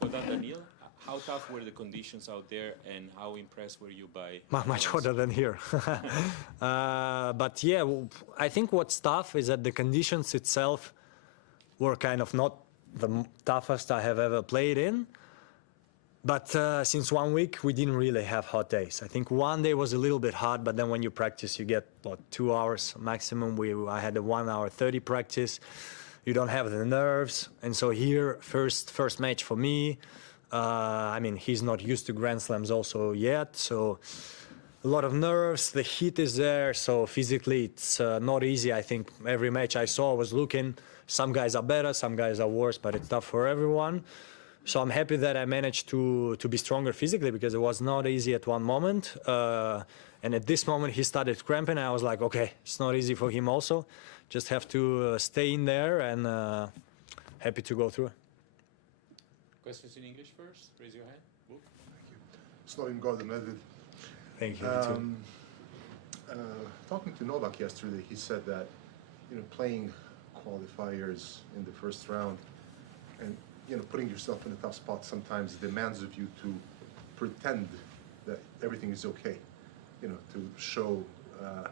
Well done, Daniil. How tough were the conditions out there, and how impressed were you by? Much harder than here. But yeah, I think what's tough is that the conditions itself were kind of not the toughest I have ever played in. But since 1 week, we didn't really have hot days. I think one day was a little bit hot, but then when you practice, you get, what, 2 hours maximum. I had a 1 hour 30 practice. You don't have the nerves. And so here, first match for me. I mean, he's not used to Grand Slams also yet. So a lot of nerves. The heat is there. So physically, it's not easy. I think every match I saw was looking. Some guys are better, some guys are worse, but it's tough for everyone. So I'm happy that I managed to be stronger physically, because it was not easy at one moment. And at this moment, he started cramping. I was like, okay, it's not easy for him also. Just have to stay in there, and happy to go through. Questions in English first? Raise your hand. Thank you. Slovene Gordon Medvedev. Thank you. Talking to Novak yesterday, he said that, playing qualifiers in the first round and putting yourself in a tough spot sometimes demands of you to pretend that everything is okay, to show a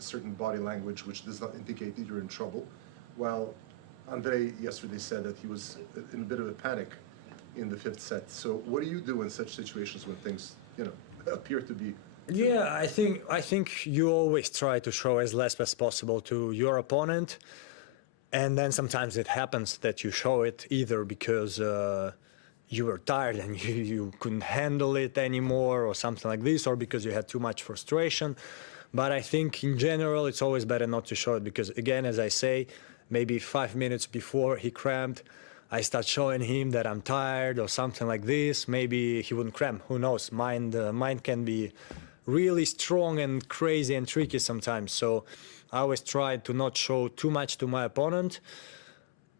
certain body language which does not indicate that you're in trouble. While Andrei yesterday said that he was in a bit of a panic in the 5th set. So what do you do in such situations when things, appear to be? Yeah, I think you always try to show as less as possible to your opponent. And then sometimes it happens that you show it either because you were tired and you couldn't handle it anymore or something like this, or because you had too much frustration. But I think in general, it's always better not to show it, because again, as I say, maybe 5 minutes before he cramped, I start showing him that I'm tired or something like this. Maybe he wouldn't cramp, who knows? Mind can be really strong and crazy and tricky sometimes. So I always try to not show too much to my opponent.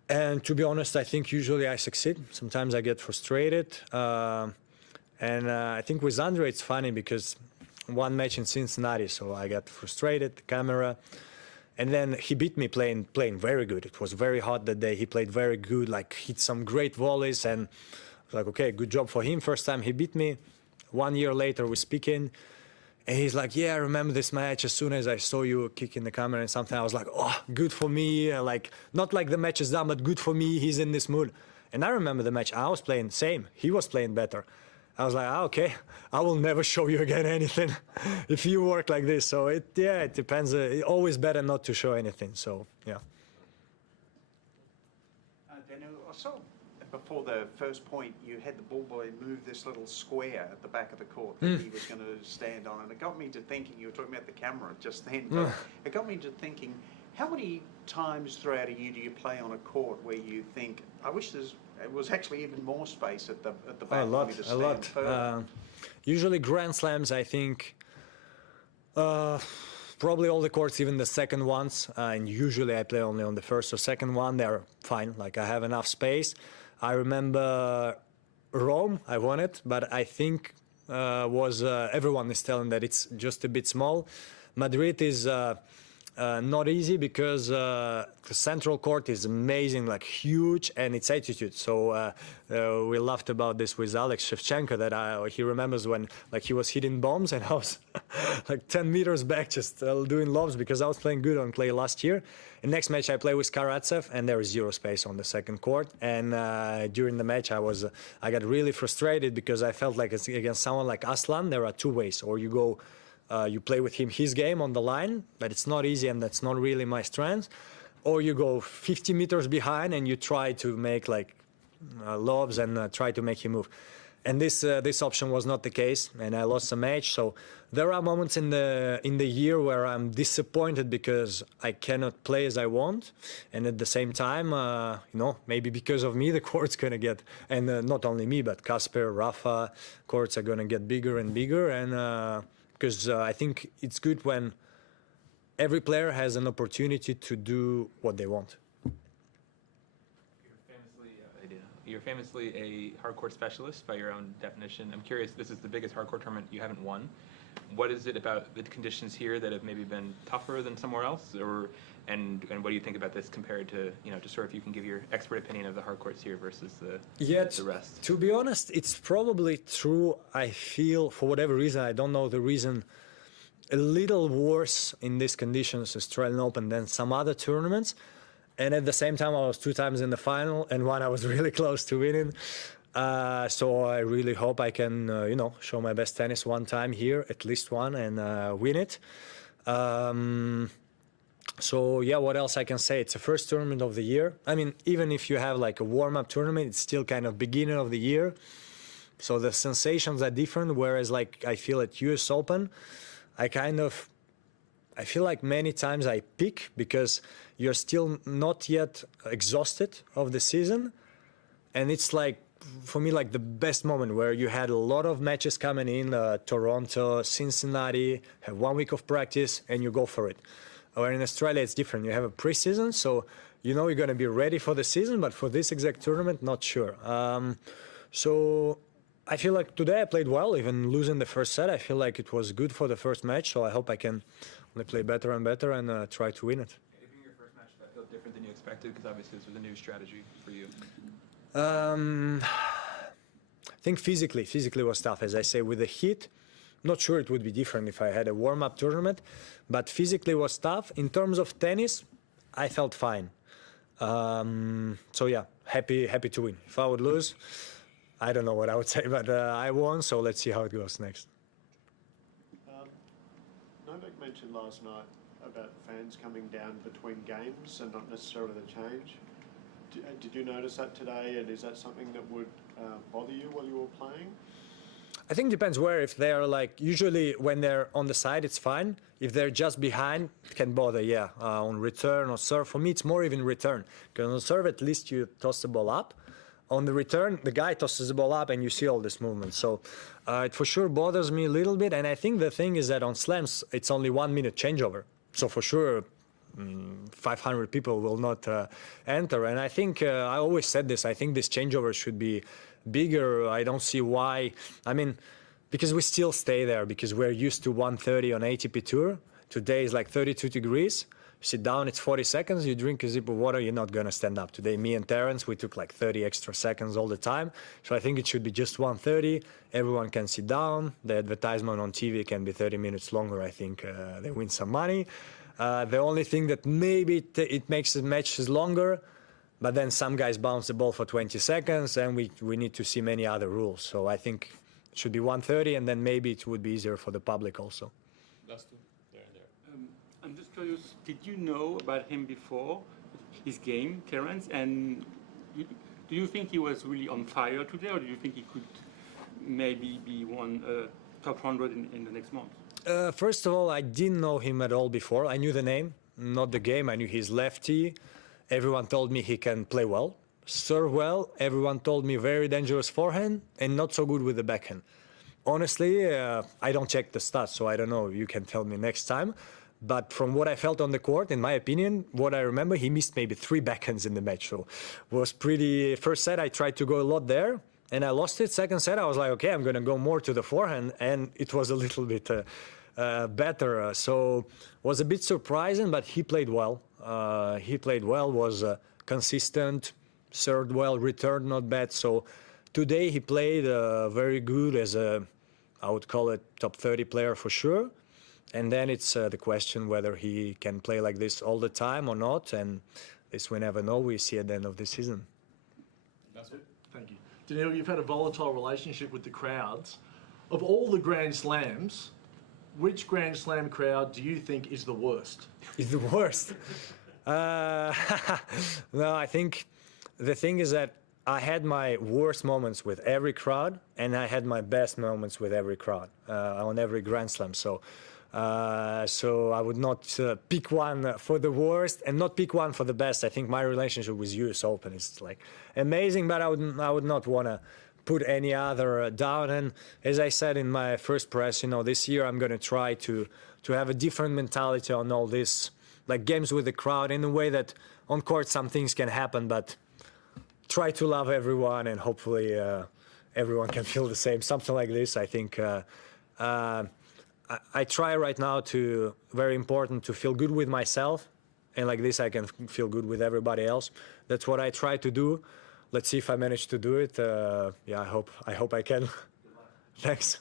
And to be honest, I think usually I succeed. Sometimes I get frustrated. I think with Andre, it's funny because one match in Cincinnati, so I got frustrated, the camera. And then he beat me playing very good. It was very hot that day. He played very good, like hit some great volleys. And I was like, okay, good job for him. First time he beat me. 1 year later, we're speaking. And he's like, yeah, I remember this match. As soon as I saw you kicking the camera and something, I was like, oh, good for me. Like, not like the match is done, but good for me. He's in this mood. And I remember the match. I was playing same. He was playing better. I was like, okay, I will never show you again anything if you work like this. So it depends. It's always better not to show anything. So, yeah. Daniil, I saw before the first point, you had the ball boy move this little square at the back of the court that he was going to stand on. And it got me to thinking, you were talking about the camera just then, but it got me to thinking, how many times throughout a year do you play on a court where you think, I wish it was actually even more space at the back? A lot. Usually Grand Slams, I think, probably all the courts, even the second ones, and usually I play only on the first or second one. They're fine, like I have enough space. I remember Rome, I won it, but I think everyone is telling that it's just a bit small. Madrid is not easy because the central court is amazing, like huge, and it's altitude. So we laughed about this with Alex Shevchenko, that he remembers when like he was hitting bombs and I was like 10 meters back just doing lobs because I was playing good on clay last year. And next match I play with Karatsev and there is zero space on the second court. And during the match I got really frustrated because I felt like against someone like Aslan, there are two ways. Or you go you play with him his game on the line, but it's not easy and that's not really my strength. Or you go 50 meters behind and you try to make like lobs and try to make him move. And this option was not the case, and I lost the match. So there are moments in the year where I'm disappointed because I cannot play as I want, and at the same time, maybe because of me, the court's gonna get, and not only me, but Casper, Rafa, courts are gonna get bigger and bigger, and because I think it's good when every player has an opportunity to do what they want. You're famously a hardcourt specialist by your own definition. I'm curious, this is the biggest hardcourt tournament you haven't won. What is it about the conditions here that have maybe been tougher than somewhere else, and what do you think about this compared to, just sort of, if you can give your expert opinion of the hard courts here versus the rest? To be honest, it's probably true. I feel, for whatever reason, I don't know the reason, a little worse in these conditions, Australian Open, than some other tournaments. And at the same time, I was 2 times in the final, and one I was really close to winning. So I really hope I can, show my best tennis one time here, at least one, and win it. So yeah, what else I can say? It's the first tournament of the year. I mean, even if you have like a warm-up tournament, it's still kind of beginning of the year. So the sensations are different, whereas like I feel at US Open, I feel like many times I peak because you're still not yet exhausted of the season. And it's like, for me, like the best moment where you had a lot of matches coming in, Toronto, Cincinnati, have 1 week of practice and you go for it. Or in Australia, it's different. You have a preseason, so you know you're going to be ready for the season, but for this exact tournament, not sure. So I feel like today I played well, even losing the first set. I feel like it was good for the first match, so I hope I can only play better and better and try to win it. If in your first match that felt different than you expected, because obviously this was a new strategy for you. I think physically was tough, as I say, with the heat. Not sure it would be different if I had a warm-up tournament, but physically was tough. In terms of tennis, I felt fine. So yeah, happy to win. If I would lose, I don't know what I would say, but I won, so let's see how it goes next. Novak mentioned last night about fans coming down between games and not necessarily the change. Did you notice that today, and is that something that would bother you while you were playing? I think it depends where. If they're like, usually when they're on the side, it's fine. If they're just behind, it can bother, yeah. On return or serve, for me, it's more even return. Because on serve, at least you toss the ball up. On the return, the guy tosses the ball up and you see all this movement. So it for sure bothers me a little bit. And I think the thing is that on slams, it's only 1 minute changeover. So for sure, 500 people will not enter. And I think, I always said this, I think this changeover should be bigger. I don't see why. I mean, because we still stay there, because we're used to 130 on ATP Tour. Today is like 32 degrees. Sit down, it's 40 seconds, you drink a sip of water, you're not going to stand up. Today, me and Terence, we took like 30 extra seconds all the time. So I think it should be just 130. Everyone can sit down. The advertisement on TV can be 30 minutes longer. I think they win some money. The only thing that maybe it makes the matches longer, but then some guys bounce the ball for 20 seconds, and we need to see many other rules. So I think it should be 130, and then maybe it would be easier for the public also. That's two. There and there. I'm just curious, did you know about him before his game, Terence? And do you think he was really on fire today, or do you think he could maybe be one top 100 in the next month? First of all, I didn't know him at all before. I knew the name, not the game. I knew he's lefty. Everyone told me he can play well, serve well. Everyone told me very dangerous forehand and not so good with the backhand. Honestly, I don't check the stats, so I don't know. You can tell me next time. But from what I felt on the court, in my opinion, what I remember, he missed maybe 3 backhands in the match. So it was pretty... First set, I tried to go a lot there, and I lost it. Second set, I was like, okay, I'm going to go more to the forehand, and it was a little bit better. So it was a bit surprising, but he played well. Was consistent, served well, returned not bad. So today he played very good as I would call it top 30 player for sure. And then it's the question whether he can play like this all the time or not. And this we never know. We see at the end of the season. That's it. Thank you. Daniil, you've had a volatile relationship with the crowds. Of all the Grand Slams, which Grand Slam crowd do you think is the worst? Is the worst? No, I think the thing is that I had my worst moments with every crowd, and I had my best moments with every crowd on every Grand Slam. So I would not pick one for the worst and not pick one for the best. I think my relationship with US Open is like amazing, but I would not want to put any other down. And as I said in my first press, this year I'm going to try to have a different mentality on all this, like games with the crowd, in a way that on court some things can happen, but try to love everyone, and hopefully everyone can feel the same. Something like this, I think. I try right now to, very important, to feel good with myself, and like this I can feel good with everybody else. That's what I try to do. Let's see if I manage to do it. Yeah, I hope I can. Thanks.